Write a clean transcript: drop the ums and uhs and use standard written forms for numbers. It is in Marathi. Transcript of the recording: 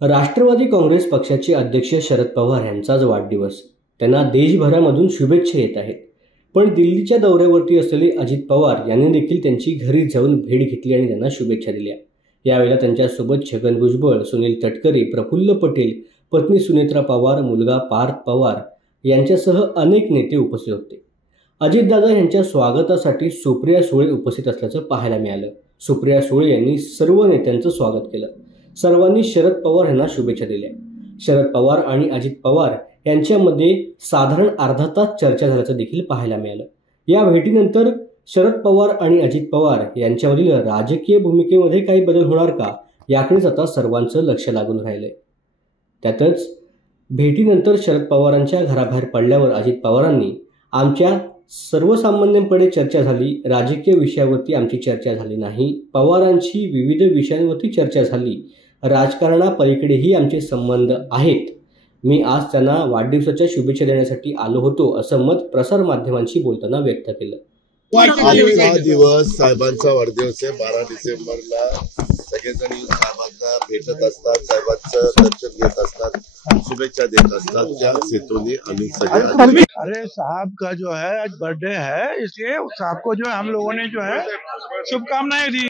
राष्ट्रवादी काँग्रेस पक्षाचे अध्यक्ष शरद पवार यांचा आज वाढदिवस. त्यांना देशभरामधून शुभेच्छा येत आहेत. पण दिल्लीच्या दौऱ्यावरती असलेले अजित पवार यांनी देखील त्यांची घरी जाऊन भेट घेतली आणि त्यांना शुभेच्छा दिल्या. यावेळेला त्यांच्यासोबत छगन भुजबळ, सुनील तटकरे, प्रफुल्ल पटेल, पत्नी सुनेत्रा पवार, मुलगा पार्थ पवार यांच्यासह अनेक नेते उपस्थित होते. अजितदादा यांच्या स्वागतासाठी सुप्रिया सुळे उपस्थित असल्याचं पाहायला मिळालं. सुप्रिया सुळे यांनी सर्व नेत्यांचं स्वागत केलं. सर्वांनी शरद पवार यांना शुभेच्छा दिल्या. शरद पवार आणि अजित पवार यांच्यामध्ये साधारण अर्धा तास चर्चा झाल्याचं देखील पाहायला मिळालं. या भेटीनंतर शरद पवार आणि अजित पवार यांच्यामधील राजकीय भूमिकेमध्ये काही बदल होणार का, याकडेच आता सर्वांचं लक्ष लागून राहिलंय. त्यातच भेटीनंतर शरद पवारांच्या घराबाहेर पडल्यावर अजित पवारांनी, आमच्या सर्वसामान्यांपणे चर्चा झाली, राजकीय विषयावरती आमची चर्चा झाली नाही. पवारांची विविध विषयांवरती चर्चा झाली, राजकारणापलीकडेही आमचे संबंध आहेत. मी आज त्यांना वाढदिवसाच्या शुभेच्छा देण्यासाठी आलो होतो, असं मत प्रसारमाध्यमांशी बोलताना व्यक्त केलं. आजचा दिवस साहेबांचा वाढदिवस आहे. 12 डिसेंबरला सगळेजण साहेबांना भेटत असतात, साहेबांचं दर्शन घेत असतात, शुभेच्छा देत असतात. त्या हेतूने आम्ही सगळे अरे साहब का जो है आज बर्थडे है, इसलिए साहब को जो है हम लोगों ने जो है शुभकामनाएं दी.